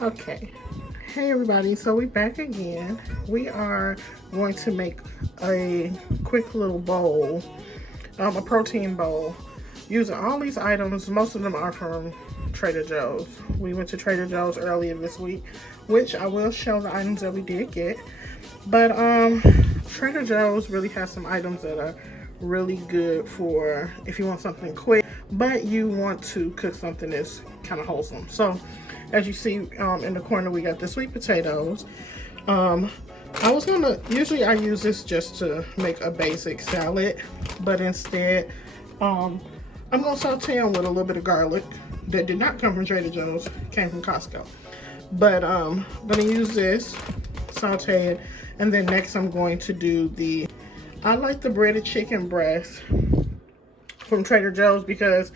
Okay, hey everybody, so we back again. We are going to make a quick little bowl, a protein bowl, using all these items. Most of them are from Trader Joe's. We went to Trader Joe's earlier this week, which I will show the items that we did get. But Trader Joe's really has some items that are really good for if you want something quick, but you want to cook something that's kind of wholesome. So as you see in the corner, we got the sweet potatoes. Usually I use this just to make a basic salad, but instead, I'm gonna saute them with a little bit of garlic that did not come from Trader Joe's, came from Costco. But I'm gonna use this, saute it, and then next I'm going to do I like the breaded chicken breast from Trader Joe's because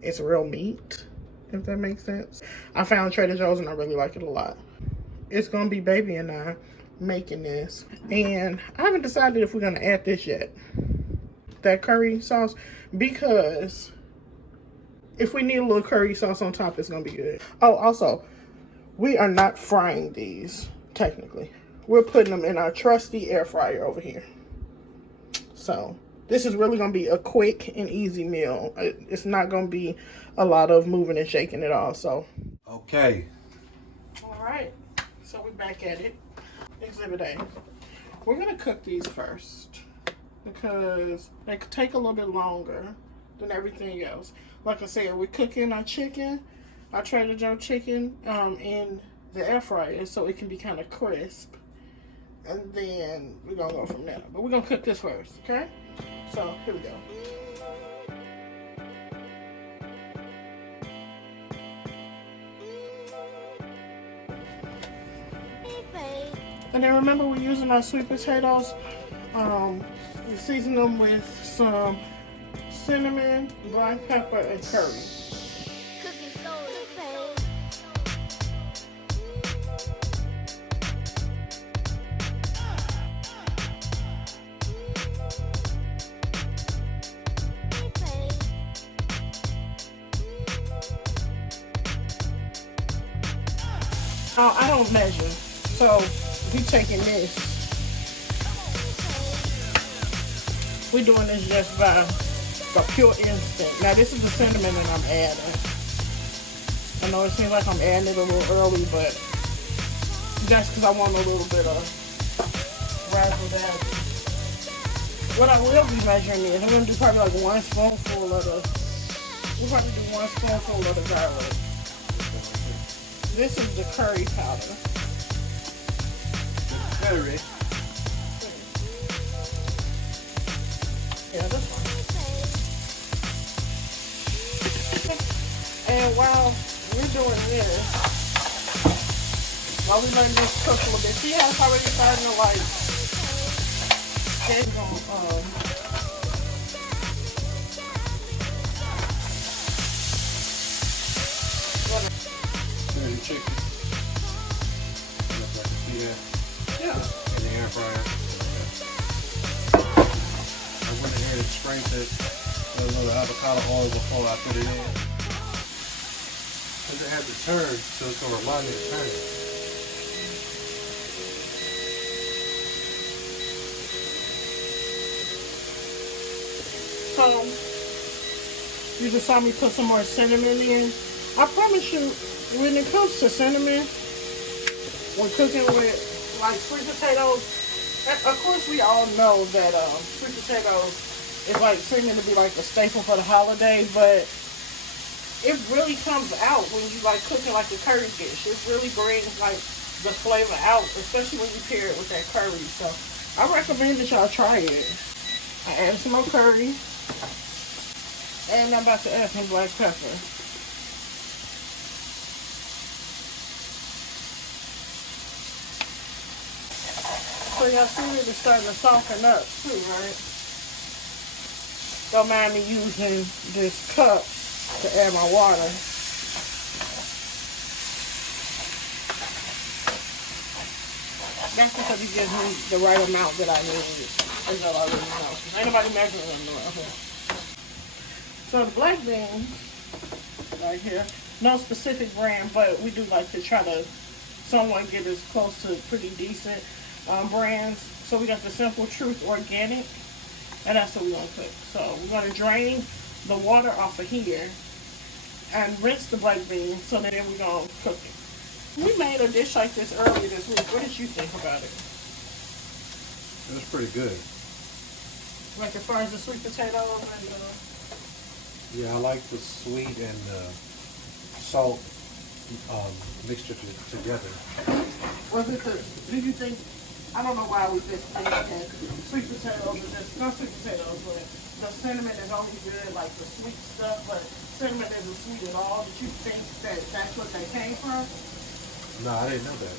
it's real meat, if that makes sense. I found Trader Joe's and I really like it a lot. It's gonna be baby and I making this, and I haven't decided if we're gonna add this yet, that curry sauce, because if we need a little curry sauce on top, it's gonna be good. Oh, also, we are not frying these technically. We're putting them in our trusty air fryer over here. So this is really gonna be a quick and easy meal. It's not gonna be a lot of moving and shaking at all. So okay. All right. So we're back at it. Exhibit A. We're gonna cook these first because they could take a little bit longer than everything else. Like I said, we're cooking our chicken, our Trader Joe chicken, in the air fryer so it can be kind of crisp. And then we're gonna go from there. But we're gonna cook this first, okay? So here we go. And then remember, we're using our sweet potatoes. We season them with some cinnamon, black pepper, and curry. I don't measure, so we taking this. We're doing this just by the pure instinct. Now this is the cinnamon that I'm adding. I know it seems like I'm adding it a little early, but that's because I want a little bit of razzle dazzle. What I will be measuring is I'm gonna do probably like one spoonful of we're going to do one spoonful of the garlic. This is the curry powder. Curry. Yeah, this one. And while we're doing this, while we letting this cook a little bit, see how it's already starting to like get on. The chicken. Yeah. In the air fryer. I went ahead and scraped it with a little avocado oil before I put it in. Because it had to turn, so it's going to remind me to turn it. So, you just saw me put some more cinnamon in. I promise you, when it comes to cinnamon, when cooking with like sweet potatoes, of course we all know that sweet potatoes is like seeming to be like a staple for the holiday, but it really comes out when you like cooking like a curry dish. It really brings like the flavor out, especially when you pair it with that curry. So I recommend that y'all try it. I add some more curry, and I'm about to add some black pepper. So y'all see it is starting to soften up too, right? Don't mind me using this cup to add my water. That's because it gives me the right amount that I need. As y'all already know. Ain't nobody measuring them around here. So the black beans, right here, no specific brand, but we do like to try to somewhat get as close to pretty decent brands. So we got the Simple Truth Organic, and that's what we're going to cook. So we're going to drain the water off of here and rinse the black beans, so then we're going to cook it. We made a dish like this earlier this week. What did you think about it? It was pretty good. Like as far as the sweet potato and Yeah, I like the sweet and salt mixture together. was it did you think, I don't know why we just think that sweet potatoes are just, not sweet potatoes, but the cinnamon is only good, like the sweet stuff, but cinnamon isn't sweet at all. Did you think that that's what they came from? No, I didn't know that.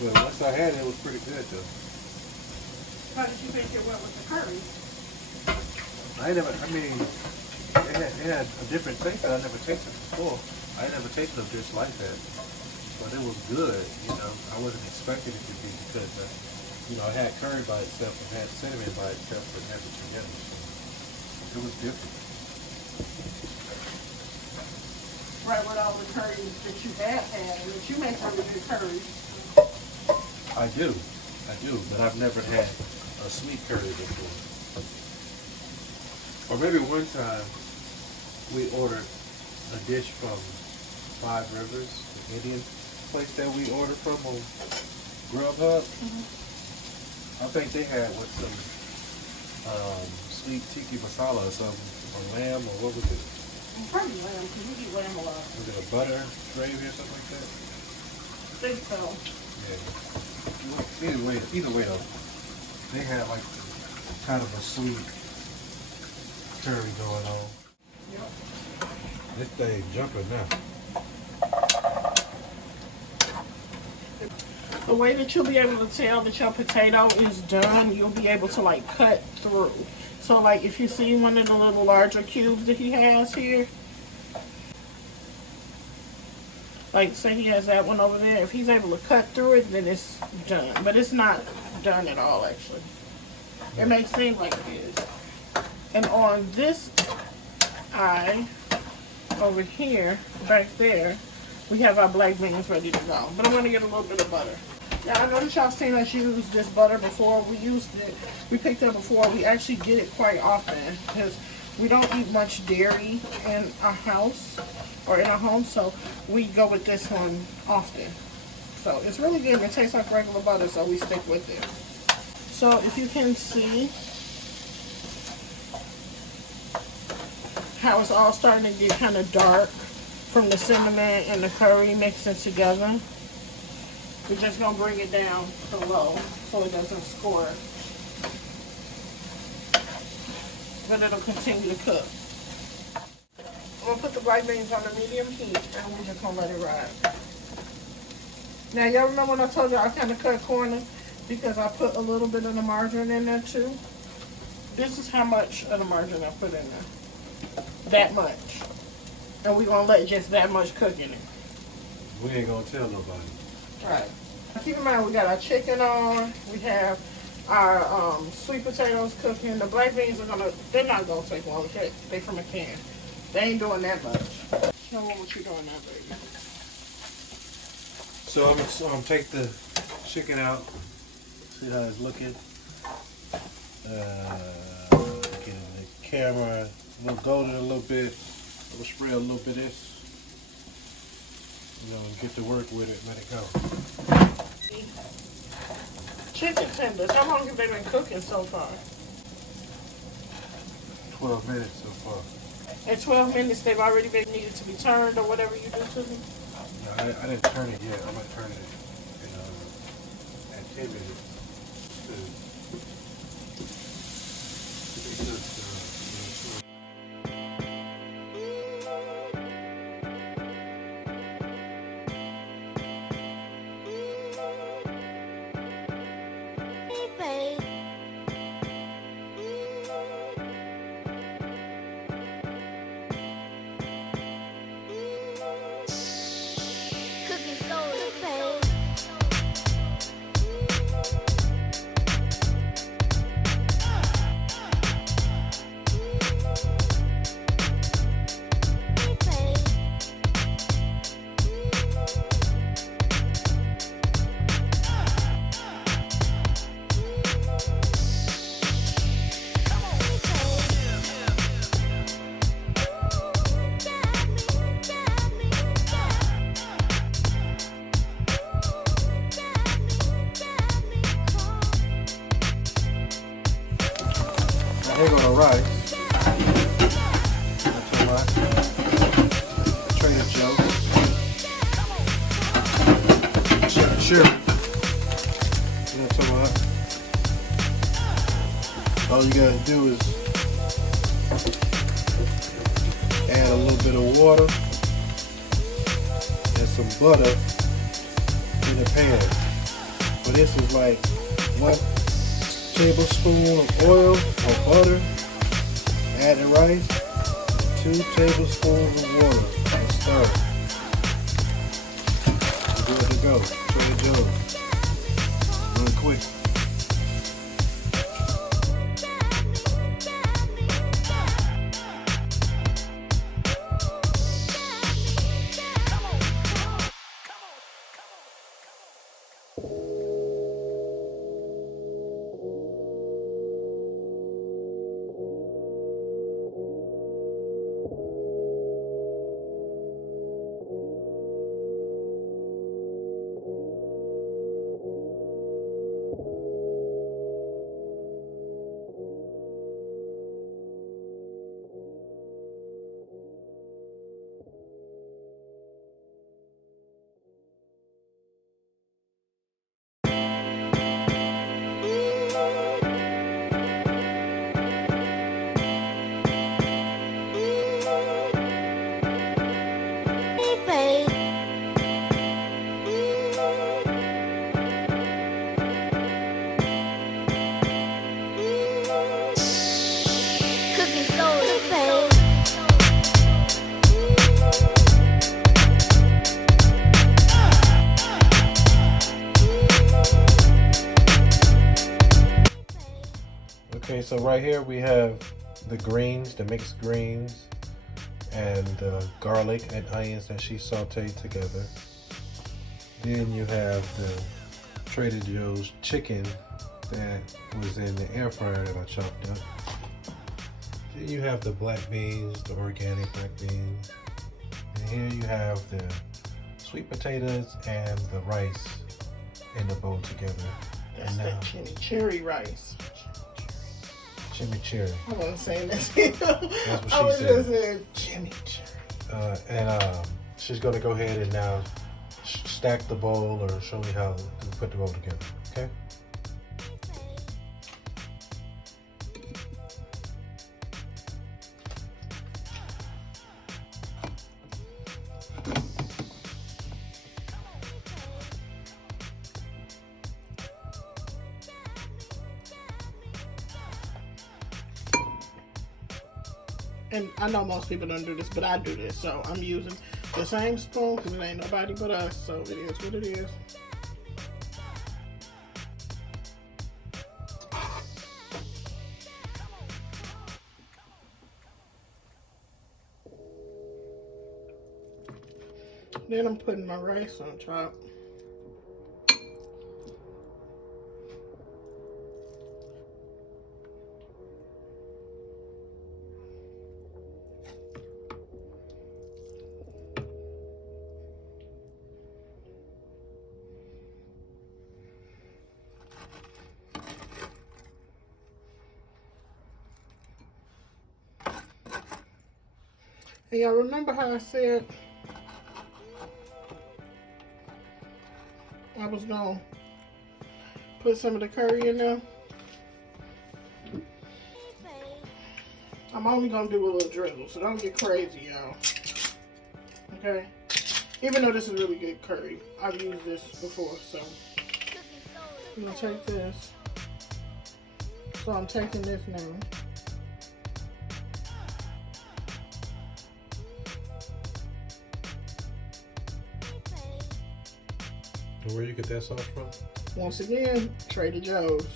But once I had it, it was pretty good though. How did you think it went with the curry? I mean, it had a different taste that I never tasted before. I never tasted a dish like that. But it was good, you know. I wasn't expecting it to be because, you know, I had curry by itself and had cinnamon by itself, but never together. So it was different. Right, with all the curries that you have had, that you make really good curries. I do, but I've never had a sweet curry before. Or maybe one time we ordered a dish from Five Rivers, the Indian place that we ordered from on Grubhub. I think they had with some sweet tiki masala or something, or lamb, or what was it? Probably lamb, because we eat lamb a lot. Was it a butter gravy or something like that? I think so. Yeah. Either way though, they had like kind of a sweet curry going on. Yep. This thing jumping now. The way that you'll be able to tell that your potato is done, you'll be able to like cut through. So like if you see one of the little larger cubes that he has here, like say he has that one over there, if he's able to cut through it, then it's done. But it's not done at all actually. It may seem like it is. And on this eye, over here, back there, we have our black beans ready to go. But I'm going to get a little bit of butter. Now, I know that y'all seen us use this butter before. We used it, we picked it up before. We actually get it quite often because we don't eat much dairy in our house or in our home, so we go with this one often. So it's really good and it tastes like regular butter, so we stick with it. So if you can see how it's all starting to get kind of dark from the cinnamon and the curry mixing together. We're just going to bring it down to low so it doesn't score. But it'll continue to cook. I'm going to gonna put the black beans on the medium heat and we're just gonna let it ride. Now y'all remember when I told you I kind of cut corners because I put a little bit of the margarine in there too? This is how much of the margarine I put in there. That much. And we're gonna let just that much cook in it. We ain't gonna tell nobody. Right. Keep in mind we got our chicken on, we have our sweet potatoes cooking. The black beans they're not gonna take long. They from a can. They ain't doing that much. Show them what you're doing now, baby. So I'm gonna take the chicken out. See how it's looking. Get in the camera. I'm gonna golden a little bit. I'm gonna spray a little bit of this. You know, and get to work with it. Let it go. Chicken tenders. How long have they been cooking so far? 12 minutes so far. At 12 minutes, they've already been needed to be turned or whatever you do to them? No, I didn't turn it yet. I'm going to turn it in, at 10 minutes. They're gonna rice. That's alright. Trader Joe's. Sure. You know what I'm talking about? All you gotta do is add a little bit of water and some butter in the pan. But this is like 1 tablespoon of oil or butter, add the rice, 2 tablespoons of water, and stir. You're good to go. Trader Joe's. Really quick. Okay, so right here we have the greens, the mixed greens, and the garlic and onions that she sauteed together. Then you have the Trader Joe's chicken that was in the air fryer that I chopped up. Then you have the black beans, the organic black beans. And here you have the sweet potatoes and the rice in the bowl together. That's that chimichurri rice. Chimichurri. I wasn't saying that. That's what I was she just said. saying chimichurri. And she's going to go ahead and now stack the bowl or show me how to put the bowl together. Okay? and I know most people don't do this, but I do this. So I'm using the same spoon because it ain't nobody but us. So it is what it is. Then I'm putting my rice on top. And y'all remember how I said I was gonna put some of the curry in there? I'm only gonna do a little drizzle, so don't get crazy, y'all. Okay? Even though this is really good curry, I've used this before, so I'm gonna take this. So I'm taking this now. Where you get that sauce from? Once again, Trader Joe's.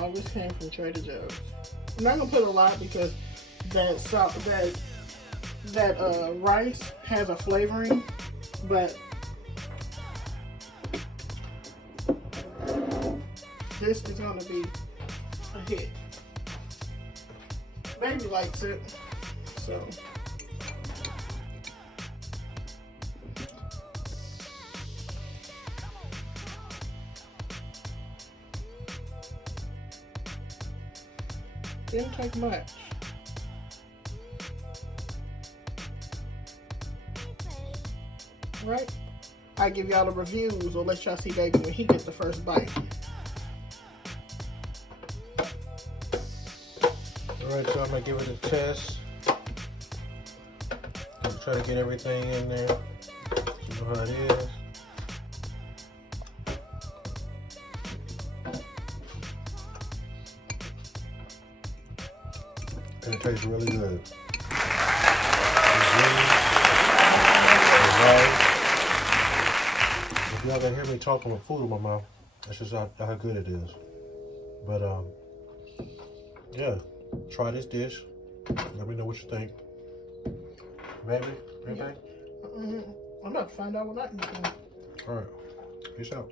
All this came from Trader Joe's. I'm not gonna put a lot because that rice has a flavoring, but this is gonna be a hit. Baby likes it, so. Didn't take much. Right? I give y'all the reviews or let y'all see baby when he gets the first bite. Alright, so I'm gonna give it a test. I'm try to get everything in there. So you know how it is. And it tastes really good. If y'all can hear me talking with food in my mouth, that's just how good it is. But yeah, try this dish. Let me know what you think. Baby, anything? I'm about to find out what I can do. All right, peace out.